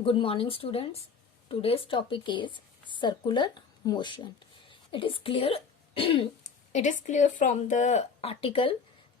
Good morning, students. Today's topic is circular motion. It is clear it is clear from the article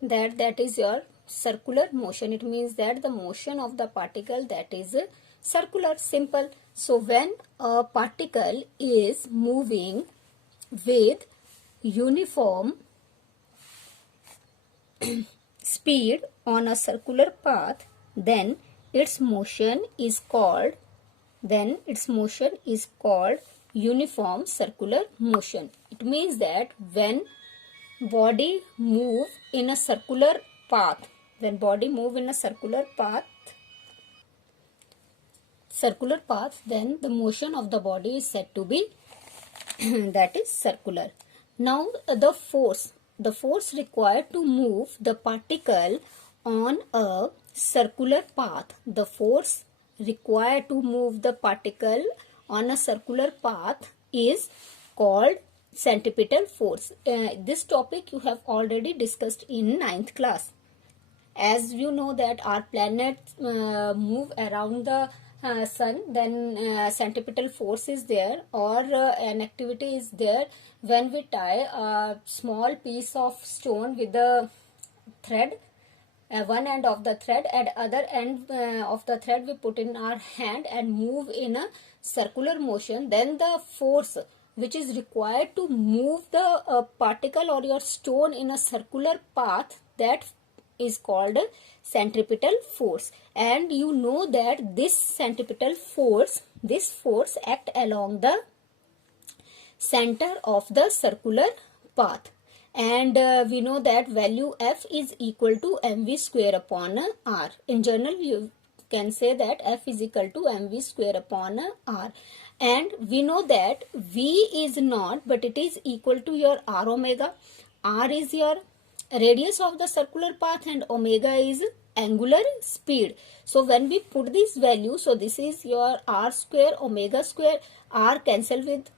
that is your circular motion. It means that the motion of the particle that is circular, simple. So when a particle is moving with uniform speed on a circular path, then its motion is called uniform circular motion. It means that when body move in a circular path, then the motion of the body is said to be that is circular. Now the force required to move the particle on a circular path. The force required to move the particle on a circular path is called centripetal force. This topic you have already discussed in 9th class. As you know that our planets move around the sun, then centripetal force is there, or an activity is there when we tie a small piece of stone with the thread. One end of the thread, at other end of the thread we put in our hand and move in a circular motion. Then the force which is required to move the particle or your stone in a circular path, that is called centripetal force. And you know that this centripetal force, act along the center of the circular path. And we know that value F is equal to mv square upon r. In general, you can say that F is equal to mv square upon r. And we know that V is not, but it is equal to your r omega. R is your radius of the circular path and omega is angular speed. So when we put this value, so this is your r square, omega square, r cancel with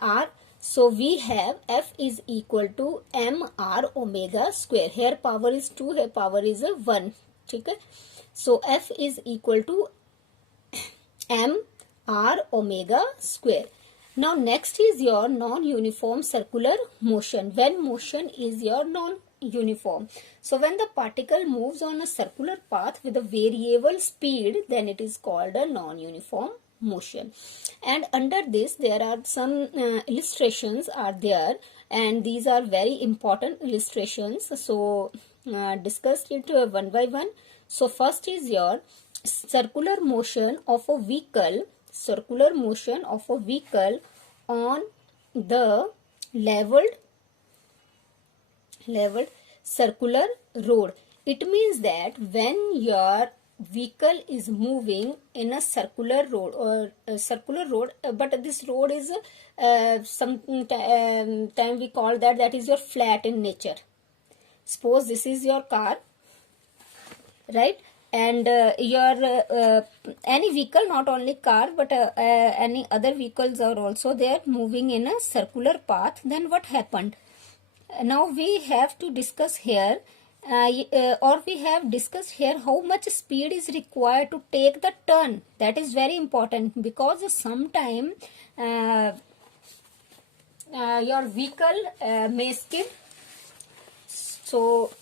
r. So we have F is equal to mr omega square. Here power is 2, here power is 1. Okay? So F is equal to mr omega square. Now next is your non-uniform circular motion. When motion is your non-uniform. So when the particle moves on a circular path with a variable speed, then it is called a non-uniform motion. And under this there are some illustrations are there, and these are very important illustrations. So discuss it one by one. So first is your circular motion of a vehicle on the leveled circular road. It means that when your vehicle is moving in a circular road, but this road is time we call that is your flat in nature. Suppose this is your car, right? And your any vehicle, not only car but any other vehicles are also there moving in a circular path. Then what happened? Now we have to discuss here we have discussed here how much speed is required to take the turn. That is very important, because sometime your vehicle may skip. So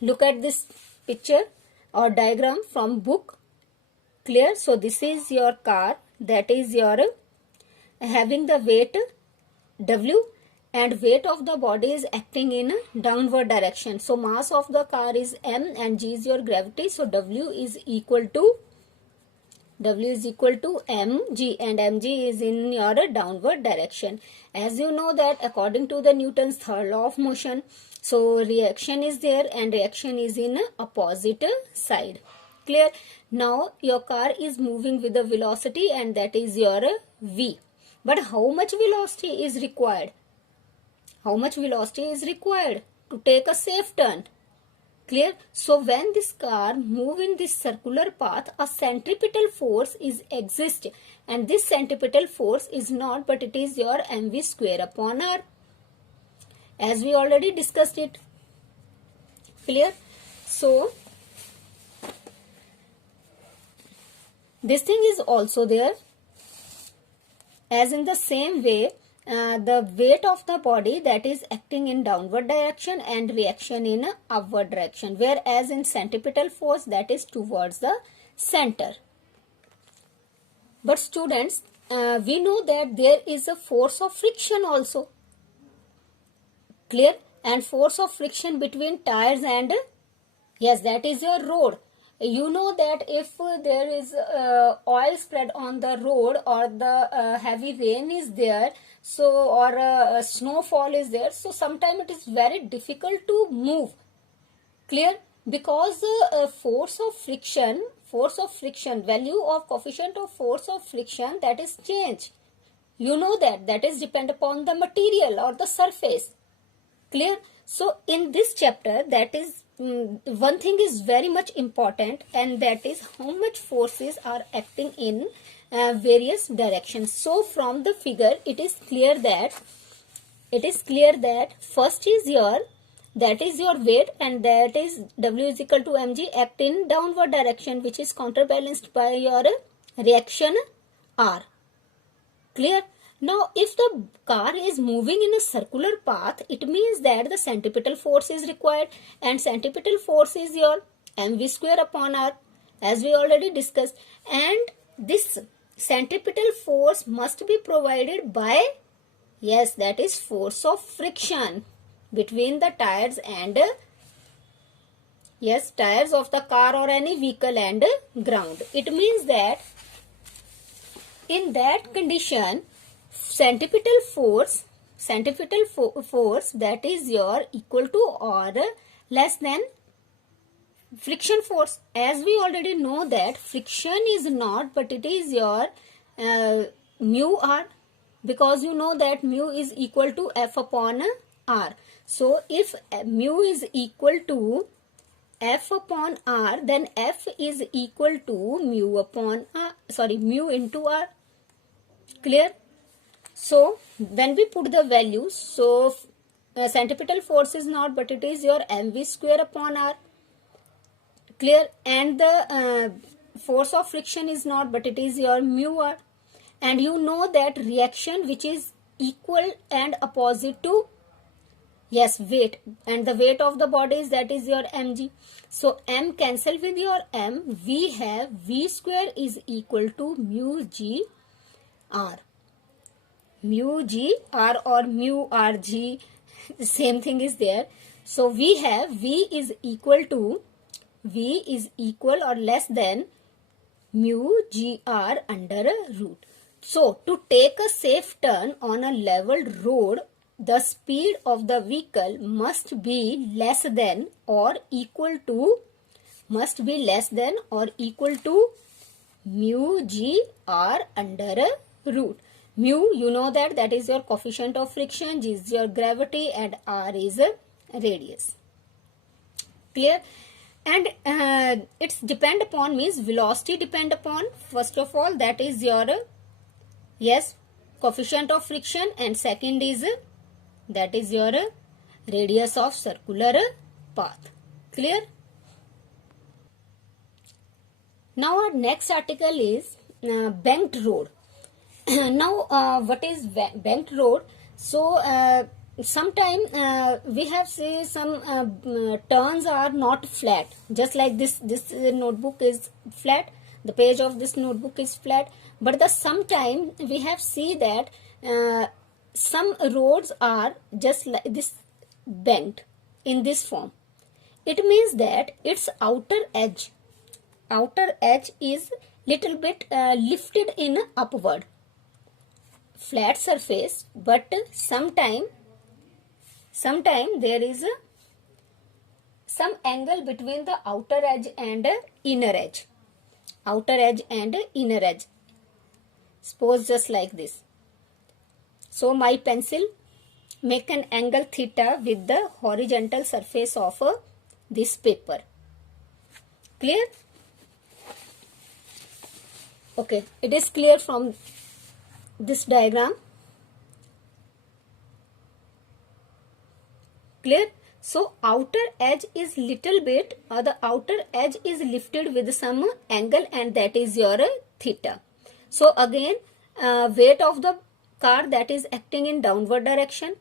look at this picture or diagram from book. Clear? So this is your car, that is your having the weight W, and weight of the body is acting in a downward direction. So mass of the car is m and g is your gravity. So W is equal to mg, and mg is in your downward direction. As you know that according to the Newton's third law of motion, so reaction is there and reaction is in opposite side. Clear? Now your car is moving with a velocity, and that is your v. But how much velocity is required? How much velocity is required to take a safe turn? Clear? So when this car move in this circular path, a centripetal force is exist, and this centripetal force is not, but it is your mv square upon r, as we already discussed it. Clear? So This thing is also there. As in the same way, the weight of the body that is acting in downward direction and reaction in upward direction, whereas in centripetal force that is towards the center. But students, we know that there is a force of friction also. Clear? And force of friction between tires and, yes, that is your road. You know that if there is oil spread on the road, or the heavy rain is there, so, or snowfall is there, so sometimes it is very difficult to move. Clear? Because force of friction, value of coefficient of force of friction, that is change. You know that is depend upon the material or the surface. Clear? So in this chapter, that is one thing is very much important, and that is how much forces are acting in various directions. So from the figure it is clear that first is your, that is your weight, and that is W is equal to mg, act in downward direction, which is counterbalanced by your reaction R. Clear? Now, if the car is moving in a circular path, it means that the centripetal force is required, and centripetal force is your mv square upon r, as we already discussed. And this centripetal force must be provided by, yes, that is force of friction between the tires and, yes, tires of the car or any vehicle and ground. It means that in that condition, centripetal force that is your equal to or less than friction force. As we already know that friction is not, but it is your mu r, because you know that mu is equal to F upon r. So if mu is equal to F upon r, then F is equal to mu upon r, mu into r. Clear? So when we put the values, so centripetal force is not, but it is your mv square upon r. Clear? And the force of friction is not, but it is your mu r. And you know that reaction which is equal and opposite to, yes, weight, and the weight of the body is, that is your mg. So m cancel with your m, we have v square is equal to mu g r. Mu g r or mu r g, same thing is there. So we have v is equal or less than mu g r under a root. So to take a safe turn on a level road, the speed of the vehicle must be less than or equal to mu g r under a root. Mu, you know that is your coefficient of friction, g is your gravity, and r is a radius. Clear? And it's depend upon, means velocity depend upon, first of all, that is your, yes, coefficient of friction, and second is, that is your radius of circular path. Clear? Now our next article is banked road. Now what is banked road? So sometime we have say some turns are not flat, just like this notebook is flat, the page of this notebook is flat, but the sometime we have see that some roads are just like this, bent in this form. It means that its outer edge is little bit lifted in upward, flat surface, but sometime there is some angle between the outer edge and inner edge. Suppose just like this. So my pencil make an angle theta with the horizontal surface of this paper. Clear? Okay, it is clear from this diagram. Clear? So outer edge is little bit, or the outer edge is lifted with some angle, and that is your theta. So again, weight of the car that is acting in downward direction.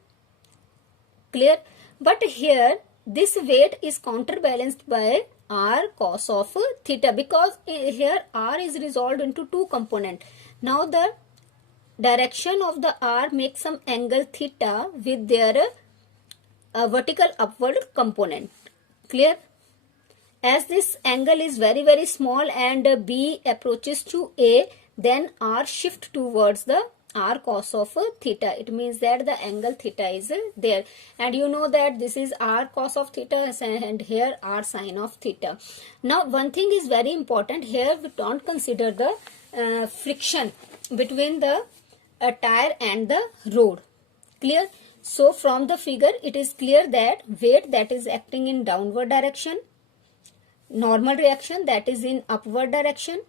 Clear? But here this weight is counterbalanced by r cos of theta, because here r is resolved into two components. Now the direction of the r makes some angle theta with their vertical upward component. Clear? As this angle is very small and B approaches to A, then R shift towards the R cos of theta. It means that the angle theta is there. And you know that this is R cos of theta and here R sin of theta. Now one thing is very important. Here we don't consider the friction between the tire and the road. Clear? So from the figure it is clear that weight that is acting in downward direction, normal reaction that is in upward direction.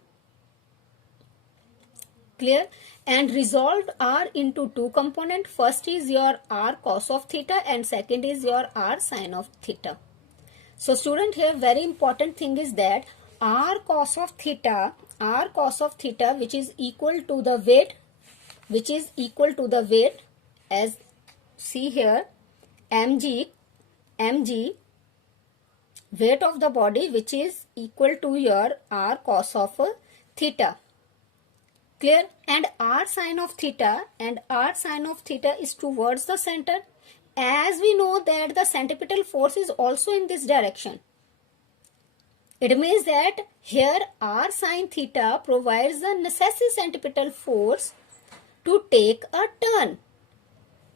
Clear? And resolved R into two components. First is your R cos of theta and second is your R sin of theta. So student, here very important thing is that R cos of theta which is equal to the weight, as see here, mg weight of the body, which is equal to your r cos of theta. Clear? And r sin of theta is towards the center. As we know that the centripetal force is also in this direction. It means that here r sin theta provides the necessary centripetal force to take a turn.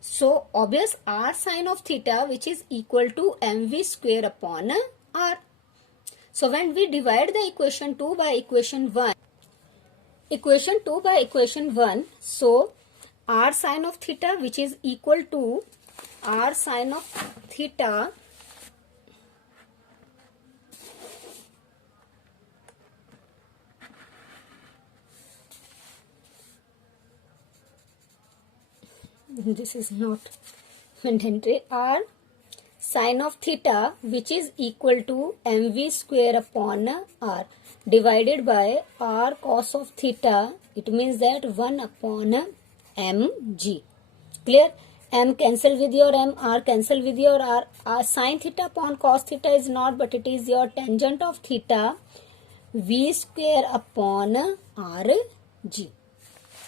So obvious r sin of theta which is equal to mv square upon r. So when we divide the equation 2 by equation 1, so r sin of theta which is equal to r sin of theta this is not mandatory, r sin of theta which is equal to mv square upon r divided by r cos of theta. It means that 1 upon mg. Clear? M cancel with your m, r cancel with your r. Sin theta upon cos theta is not, but it is your tangent of theta, v square upon rg.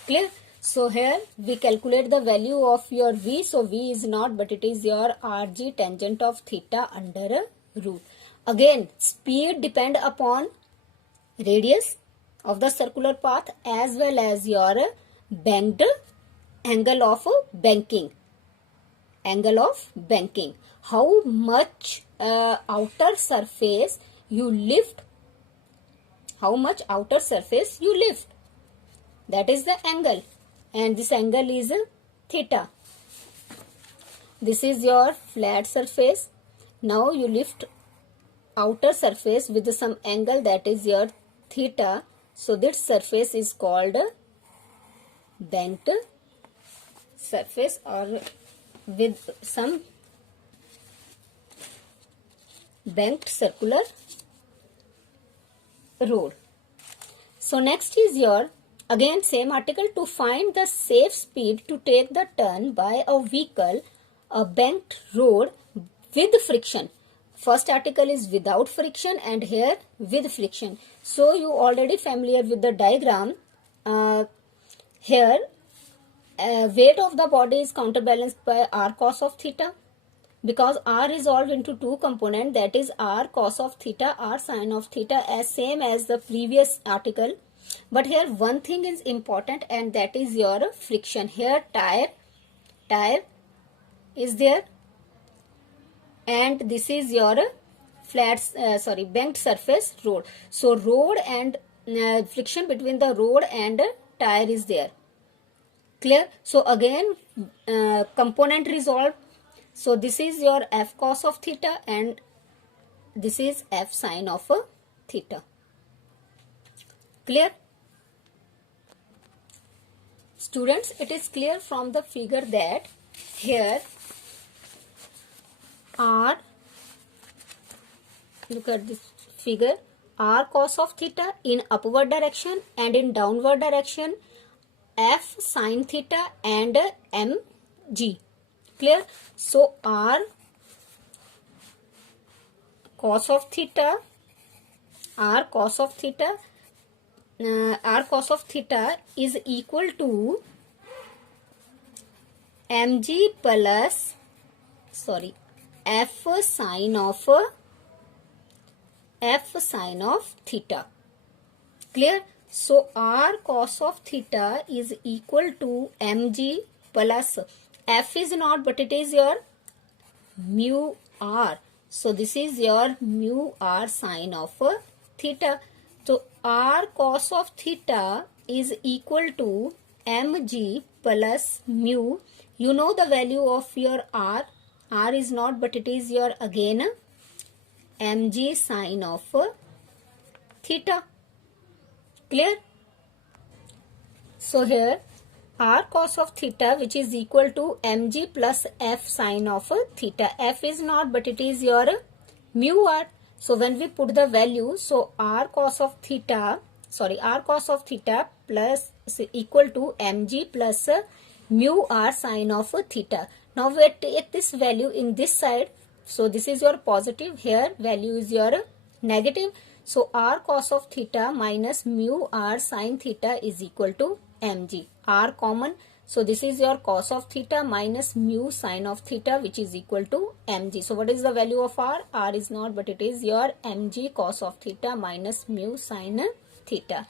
Clear? So here we calculate the value of your v. So v is not, but it is your rg tangent of theta under root. Again, speed depend upon radius of the circular path as well as your banked angle of banking. How much outer surface you lift, that is the angle, and this angle is theta. This is your flat surface. Now you lift outer surface with some angle, that is your theta. So this surface is called banked surface, or with some banked circular road. So next is your, again same article, to find the safe speed to take the turn by a vehicle, a banked road with friction. First article is without friction and here with friction. So you already familiar with the diagram. Here weight of the body is counterbalanced by r cos of theta, because r resolved into two components, that is r cos of theta, r sin of theta, as same as the previous article. But here one thing is important, and that is your friction. Here tire is there, and this is your banked surface road. So road and friction between the road and tire is there. Clear? So again component resolved. So this is your f cos of theta and this is f sin of theta. Clear? Students, it is clear from the figure that here r, look at this figure, r cos of theta in upward direction and in downward direction f sin theta and mg. Clear? So r cos of theta is equal to mg plus f sin of theta. Clear? So r cos of theta is equal to mg plus f is not, but it is your mu r. So this is your mu r sin of theta. So r cos of theta is equal to mg plus mu. You know the value of your r. R is not, but it is your again mg sin of theta. Clear? So here r cos of theta, which is equal to mg plus f sin of theta. F is not, but it is your mu r. So when we put the value, so r cos of theta plus equal to mg plus mu r sin of theta. Now we take this value in this side. So this is your positive, here value is your negative. So r cos of theta minus mu r sin theta is equal to mg. R common. So this is your cos of theta minus mu sin of theta, which is equal to mg. So what is the value of r? R is not, but it is your mg cos of theta minus mu sin theta.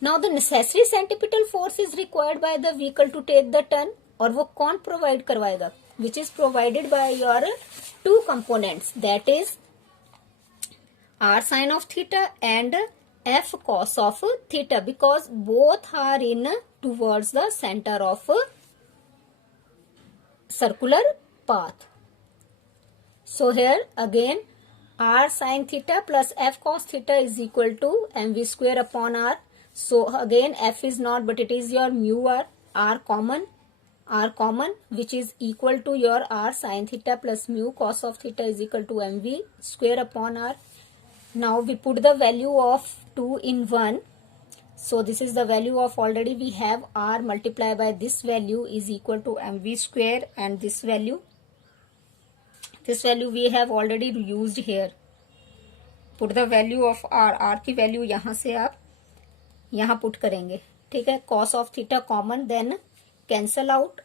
Now the necessary centripetal force is required by the vehicle to take the turn. और वो कौन provide करवाएगा? Which is provided by your two components, that is r sin of theta and f cos of theta, because both are in towards the center of circular path. So here again r sin theta plus f cos theta is equal to mv square upon r. So again f is not, but it is your mu r. R common, which is equal to your r sin theta plus mu cos of theta is equal to mv square upon r. Now we put the value of 2 in 1. So this is the value of, already we have r multiplied by this value is equal to mv square, and this value we have already used here. Put the value of r की value यहाँ से आप यहाँ put करेंगे. ठीक है? cos of theta common, then cancel out